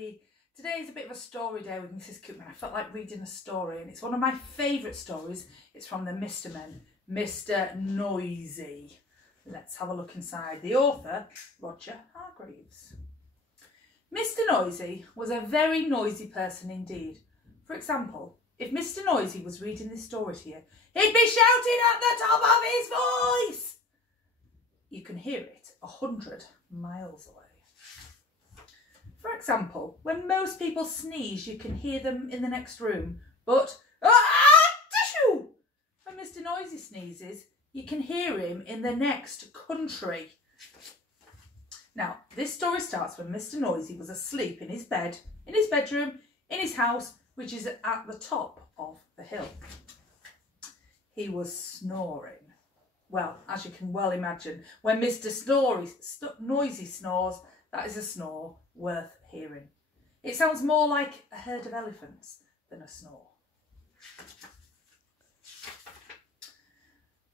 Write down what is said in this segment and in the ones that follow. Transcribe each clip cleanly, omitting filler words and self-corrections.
everybody. Today is a bit of a story day with Mrs. Koopman. I felt like reading a story and it's one of my favourite stories. It's from the Mr. Men, Mr. Noisy. Let's have a look inside. The author, Roger Hargreaves. Mr. Noisy was a very noisy person indeed. For example, if Mr. Noisy was reading this story to you, he'd be shouting at the top of his voice. You can hear it 100 miles away. For example, when most people sneeze, you can hear them in the next room. But, tissue! When Mr. Noisy sneezes, you can hear him in the next country. Now, this story starts when Mr. Noisy was asleep in his bed, in his bedroom, in his house, which is at the top of the hill. He was snoring. Well, as you can well imagine, when Mr. Noisy snores, that is a snore worth hearing. It sounds more like a herd of elephants than a snore.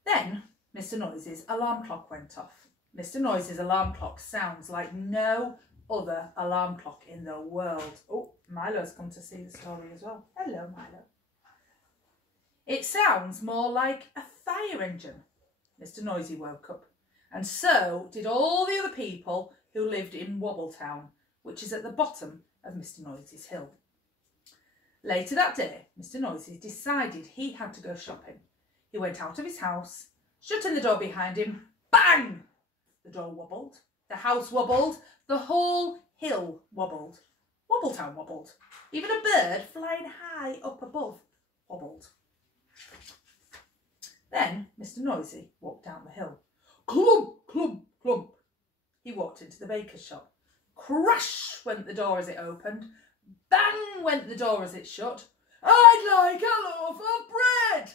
Then Mr. Noisy's alarm clock went off. Mr. Noisy's alarm clock sounds like no other alarm clock in the world. Oh, Milo's come to see the story as well. Hello, Milo. It sounds more like a fire engine. Mr. Noisy woke up, and so did all the other people who lived in Wobbletown, which is at the bottom of Mr. Noisy's hill. Later that day, Mr. Noisy decided he had to go shopping. He went out of his house, shutting the door behind him. Bang! The door wobbled, the house wobbled, the whole hill wobbled. Wobbletown wobbled. Even a bird flying high up above wobbled. Then Mr. Noisy walked down the hill. Clump, clump, clump. He walked into the baker's shop. Crash went the door as it opened. Bang went the door as it shut. I'd like a loaf of bread,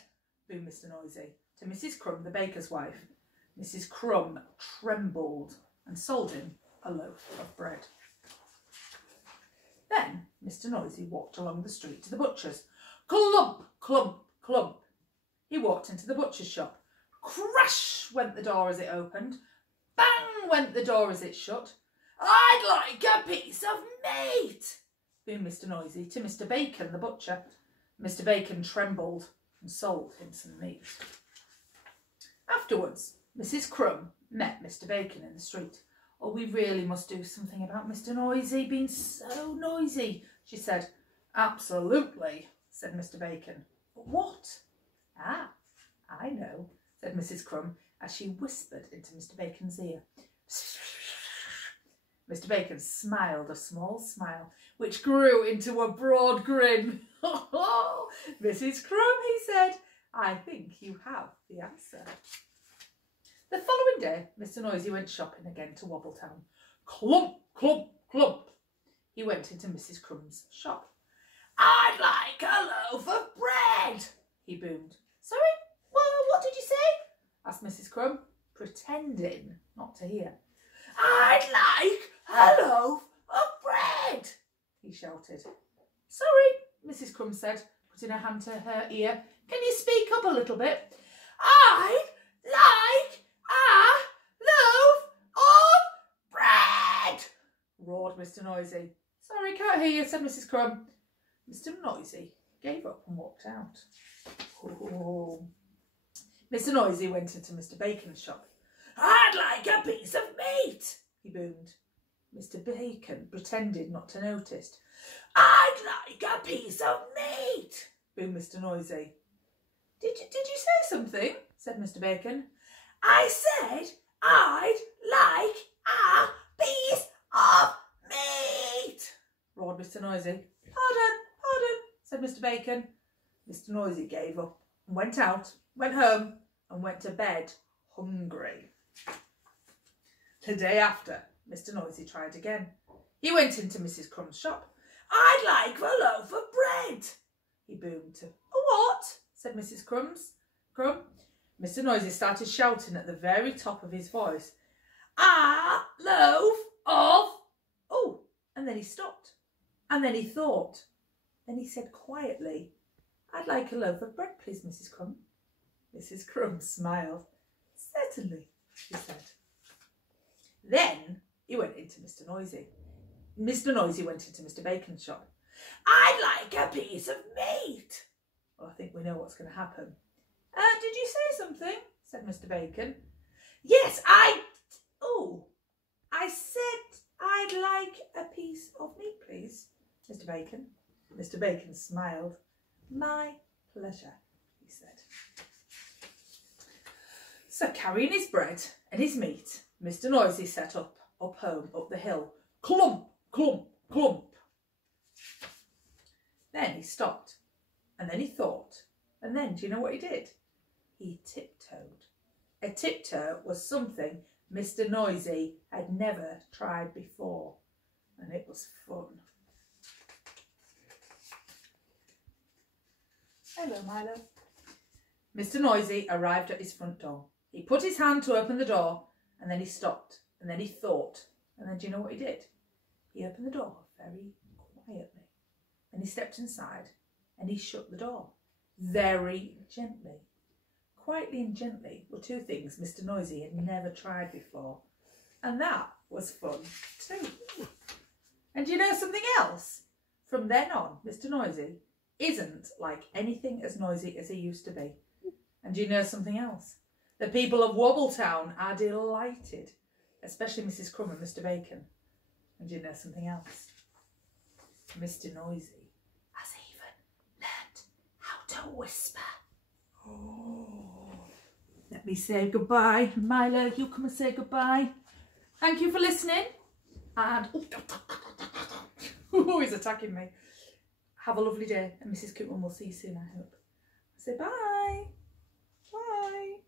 boomed Mr. Noisy to Mrs. Crumb, the baker's wife. Mrs. Crumb trembled and sold him a loaf of bread. Then Mr. Noisy walked along the street to the butcher's. Clump, clump, clump. He walked into the butcher's shop. Crash went the door as it opened. Bang went the door as it shut. I'd like a piece of meat, boomed Mr. Noisy to Mr. Bacon, the butcher. Mr. Bacon trembled and sold him some meat. Afterwards, Mrs. Crumb met Mr. Bacon in the street. Oh, we really must do something about Mr. Noisy being so noisy, she said. Absolutely, said Mr. Bacon. But what? Ah, I know, said Mrs. Crumb as she whispered into Mr. Bacon's ear. Mr. Bacon smiled a small smile, which grew into a broad grin. Mrs. Crumb, he said, I think you have the answer. The following day, Mr. Noisy went shopping again to Wobbletown. Clump, clump, clump. He went into Mrs. Crumb's shop. I'd like a loaf of bread, he boomed. Sorry, what did you say? Asked Mrs. Crumb, pretending not to hear. I'd like a loaf of bread, he shouted. Sorry, Mrs. Crumb said, putting her hand to her ear. Can you speak up a little bit? I'd like a loaf of bread, roared Mr. Noisy. Sorry, can't hear you, said Mrs. Crumb. Mr. Noisy gave up and walked out. Oh. Mr. Noisy went into Mr. Bacon's shop. I'd like a piece of meat, he boomed. Mr. Bacon pretended not to notice. I'd like a piece of meat, boomed Mr. Noisy. Did you say something? Said Mr. Bacon. I said I'd like a piece of meat, roared Mr. Noisy. Pardon, said Mr. Bacon. Mr. Noisy gave up and went out, went home and went to bed hungry. The day after, Mr. Noisy tried again. He went into Mrs. Crumb's shop. I'd like a loaf of bread, he boomed to. A what? Said Mrs. Crumb. Mr. Noisy started shouting at the very top of his voice. A loaf of... Oh, and then he stopped. And then he thought. Then he said quietly, I'd like a loaf of bread, please, Mrs. Crumb. Mrs. Crumb smiled. Certainly, she said. Then he went into Mr. Noisy. Mr. Noisy went into Mr. Bacon's shop. "I'd like a piece of meat." Well, I think we know what's going to happen. "Did you say something?" said Mr. Bacon. "Yes, I said I'd like a piece of meat, please, Mr. Bacon." Mr. Bacon smiled. "My pleasure," he said. So, carrying his bread and his meat, Mr. Noisy set up home, up the hill. Clump, clump, clump. Then he stopped, and then he thought, and then do you know what he did? He tiptoed. A tiptoe was something Mr. Noisy had never tried before, and it was fun. Hello, Milo. Mr. Noisy arrived at his front door. He put his hand to open the door, and then he stopped, and then he thought, and then do you know what he did? He opened the door very quietly, and he stepped inside, and he shut the door very gently. Quietly and gently were two things Mr. Noisy had never tried before, and that was fun too. And do you know something else? From then on, Mr. Noisy isn't like anything as noisy as he used to be. And do you know something else? The people of Wobbletown are delighted, especially Mrs. Crumb and Mr. Bacon. And do you know something else? Mr. Noisy has even learnt how to whisper. Oh. Let me say goodbye. Milo, you come and say goodbye. Thank you for listening. And he's attacking me. Have a lovely day, and Mrs. Koopman will see you soon, I hope. Say bye. Bye.